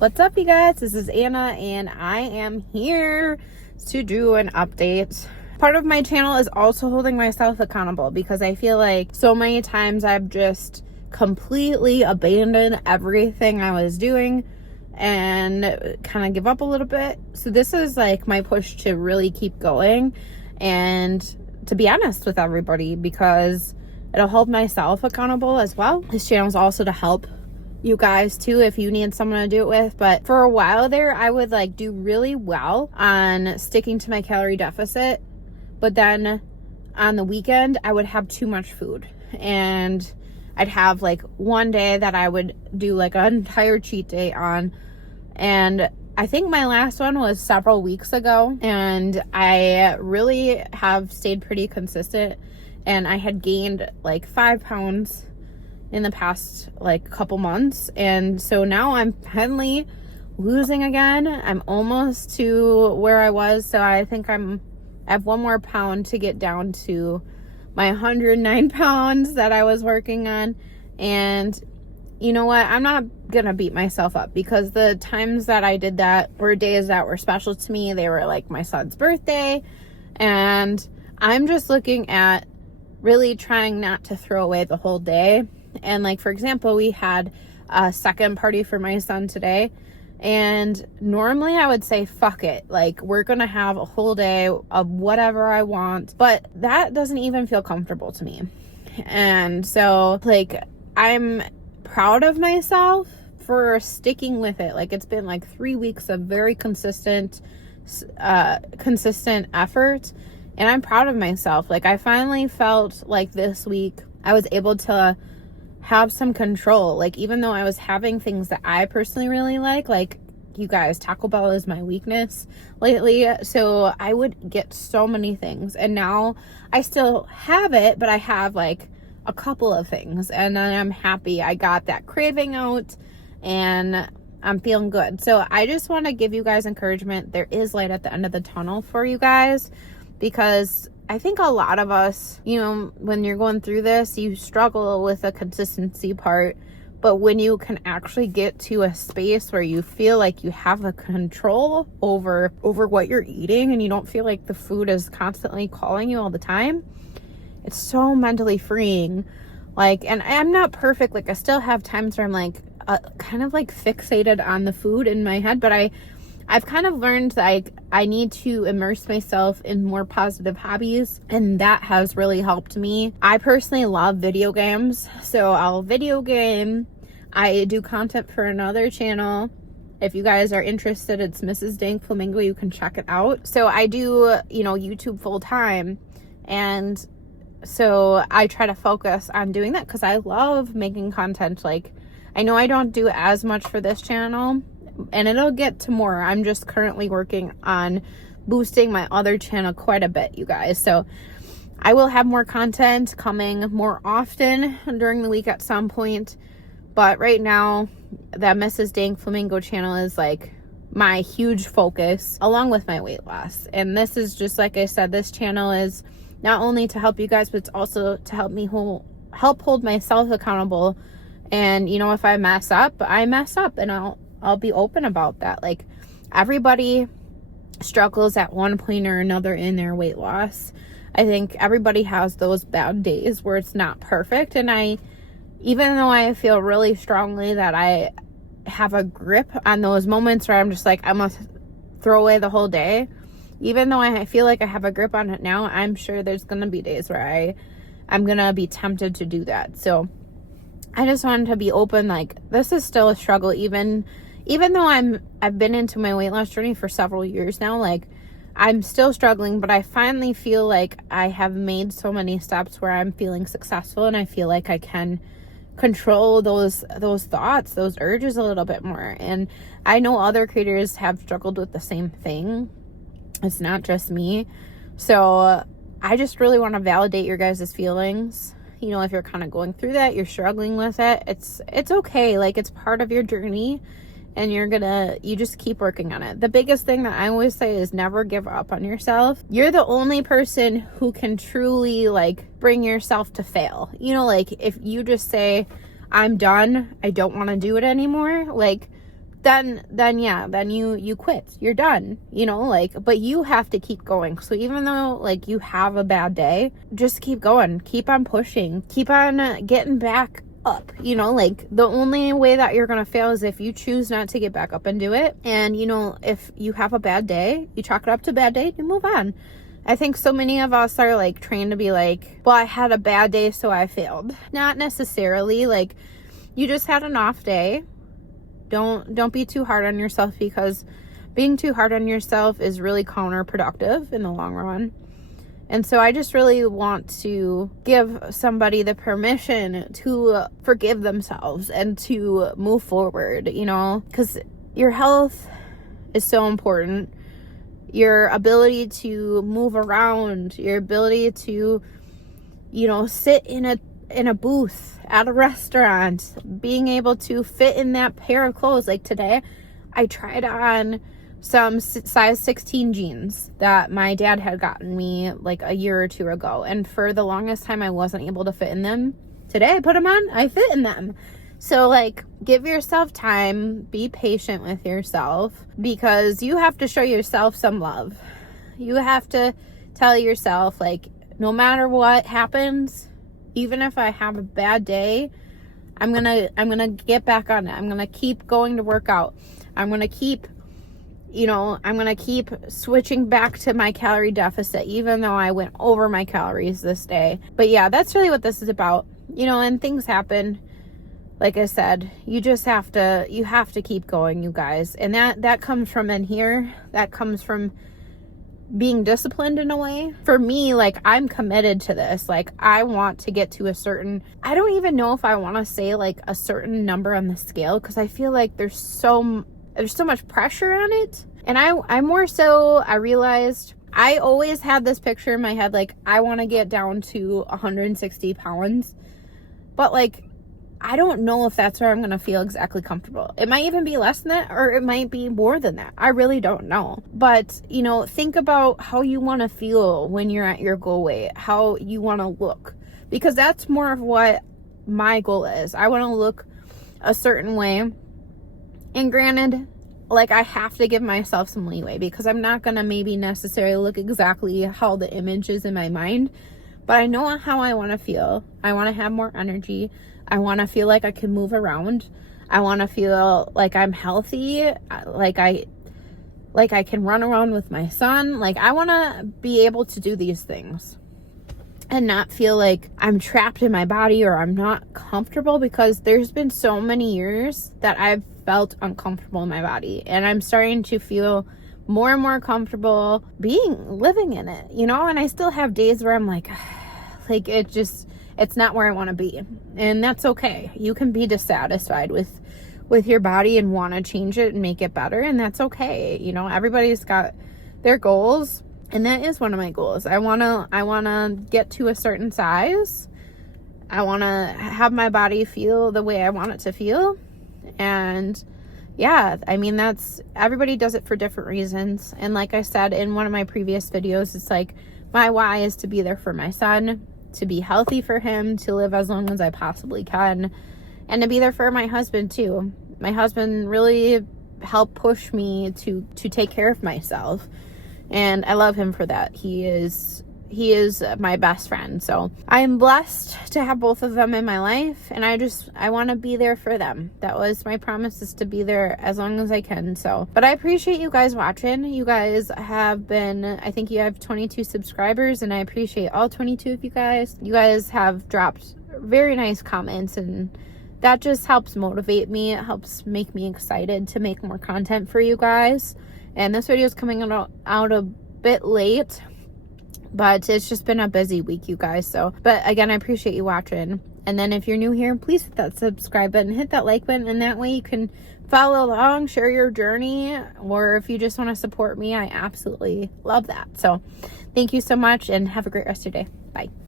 What's up, you guys? This is Anna, and I am here to do an update. Part of my channel is also holding myself accountable because I feel like so many times I've just completely abandoned everything I was doing and kind of give up a little bit. So this is like my push to really keep going and to be honest with everybody because it'll hold myself accountable as well. This channel is also to help you guys too if you need someone to do it with. But for a while there, I would like do really well on sticking to my calorie deficit, but then on the weekend I would have too much food, and I'd have like one day that I would do like an entire cheat day on, and I think my last one was several weeks ago, and I really have stayed pretty consistent, and I had gained like 5 pounds in the past like couple months, and so now I'm finally losing again. I'm almost to where I was, so I think I have 1 more pound to get down to my 109 pounds that I was working on. And you know what, I'm not gonna beat myself up because the times that I did that were days that were special to me. They were like my son's birthday, and I'm just looking at really trying not to throw away the whole day. And like, for example, we had a second party for my son today, and normally I would say fuck it, like we're gonna have a whole day of whatever I want, but that doesn't even feel comfortable to me. And so like, I'm proud of myself for sticking with it. Like, it's been like 3 weeks of very consistent effort, and I'm proud of myself. Like, I finally felt like this week I was able to have some control. Like, even though I was having things that I personally really like you guys, Taco Bell is my weakness lately, so I would get so many things, and now I still have it, but I have like a couple of things, and then I'm happy I got that craving out and I'm feeling good. So I just want to give you guys encouragement. There is light at the end of the tunnel for you guys, because I think a lot of us, you know, when you're going through this, you struggle with the consistency part. But when you can actually get to a space where you feel like you have a control over what you're eating, and you don't feel like the food is constantly calling you all the time, it's so mentally freeing. Like, and I'm not perfect. Like, I still have times where I'm like kind of like fixated on the food in my head, but I've kind of learned like I need to immerse myself in more positive hobbies, and that has really helped me. I personally love video games, so I'll video game. I do content for another channel. If you guys are interested, it's Mrs. Dank Flamingo. You can check it out. So I do, you know, YouTube full time, and so I try to focus on doing that because I love making content. Like, I know I don't do as much for this channel, and it'll get to more. I'm just currently working on boosting my other channel quite a bit, you guys. So I will have more content coming more often during the week at some point. But right now, that Mrs. Dank Flamingo channel is like my huge focus, along with my weight loss. And this is just, like I said, this channel is not only to help you guys, but it's also to help me help hold myself accountable. And, you know, if I mess up, I mess up, and I'll be open about that. Like, everybody struggles at one point or another in their weight loss. I think everybody has those bad days where it's not perfect. And even though I feel really strongly that I have a grip on those moments where I'm just like, I must throw away the whole day, even though I feel like I have a grip on it now, I'm sure there's going to be days where I'm going to be tempted to do that. So I just wanted to be open. Like, this is still a struggle, even though I've been into my weight loss journey for several years now. Like, I'm still struggling, but I finally feel like I have made so many steps where I'm feeling successful, and I feel like I can control those thoughts, those urges a little bit more. And I know other creators have struggled with the same thing. It's not just me. So I just really want to validate your guys' feelings. You know, if you're kind of going through that, you're struggling with it, it's okay. Like, it's part of your journey, and you just keep working on it. The biggest thing that I always say is never give up on yourself. You're the only person who can truly like bring yourself to fail. You know, like, if you just say, I'm done, I don't want to do it anymore, like, then you quit. You're done, you know, like, but you have to keep going. So even though like you have a bad day, just keep going, keep on pushing, keep on getting back up, you know, like the only way that you're going to fail is if you choose not to get back up and do it. And, you know, if you have a bad day, you chalk it up to a bad day, you move on. I think so many of us are like trained to be like, well, I had a bad day, so I failed. Not necessarily. Like, you just had an off day. Don't be too hard on yourself, because being too hard on yourself is really counterproductive in the long run. And so I just really want to give somebody the permission to forgive themselves and to move forward, you know, because your health is so important. Your ability to move around, your ability to, you know, sit in a booth at a restaurant, being able to fit in that pair of clothes. Like today, I tried on some size 16 jeans that my dad had gotten me like a year or two ago. And for the longest time, I wasn't able to fit in them. Today, I put them on, I fit in them. So like, give yourself time, be patient with yourself, because you have to show yourself some love. You have to tell yourself, like, no matter what happens, even if I have a bad day, I'm gonna get back on it. I'm gonna keep going to work out. I'm gonna keep switching back to my calorie deficit, even though I went over my calories this day. But yeah, that's really what this is about, you know, and things happen. Like I said, you have to keep going, you guys. And that comes from in here. That comes from being disciplined in a way. For me, like, I'm committed to this. Like, I want to get to I don't even know if I want to say like a certain number on the scale, because I feel like there's so much pressure on it. And I realized I always had this picture in my head, like, I want to get down to 160 pounds. But like, I don't know if that's where I'm going to feel exactly comfortable. It might even be less than that, or it might be more than that. I really don't know. But, you know, think about how you want to feel when you're at your goal weight, how you want to look, because that's more of what my goal is. I want to look a certain way. And granted, like, I have to give myself some leeway, because I'm not going to maybe necessarily look exactly how the image is in my mind, but I know how I want to feel. I want to have more energy. I want to feel like I can move around. I want to feel like I'm healthy, like I can run around with my son. Like, I want to be able to do these things and not feel like I'm trapped in my body or I'm not comfortable, because there's been so many years that I've felt uncomfortable in my body, and I'm starting to feel more and more comfortable living in it, you know. And I still have days where I'm like it's not where I want to be, and that's okay. You can be dissatisfied with your body and want to change it and make it better, and that's okay. You know, everybody's got their goals, and that is one of my goals. I want to get to a certain size. I want to have my body feel the way I want it to feel. And yeah, I mean, everybody does it for different reasons. And like I said in one of my previous videos, it's like, my why is to be there for my son, to be healthy for him, to live as long as I possibly can, and to be there for my husband too. My husband really helped push me to take care of myself, and I love him for that. He is my best friend. So I am blessed to have both of them in my life, and I want to be there for them. That was my promise, is to be there as long as I can. So, but I appreciate you guys watching. You guys I think you have 22 subscribers, and I appreciate all 22 of you guys. You guys have dropped very nice comments, and that just helps motivate me. It helps make me excited to make more content for you guys. And this video is coming out a bit late, but it's just been a busy week, you guys. So, but again, I appreciate you watching. And then if you're new here, please hit that subscribe button, hit that like button, and that way you can follow along, share your journey, or if you just want to support me, I absolutely love that. So thank you so much, and have a great rest of your day. Bye.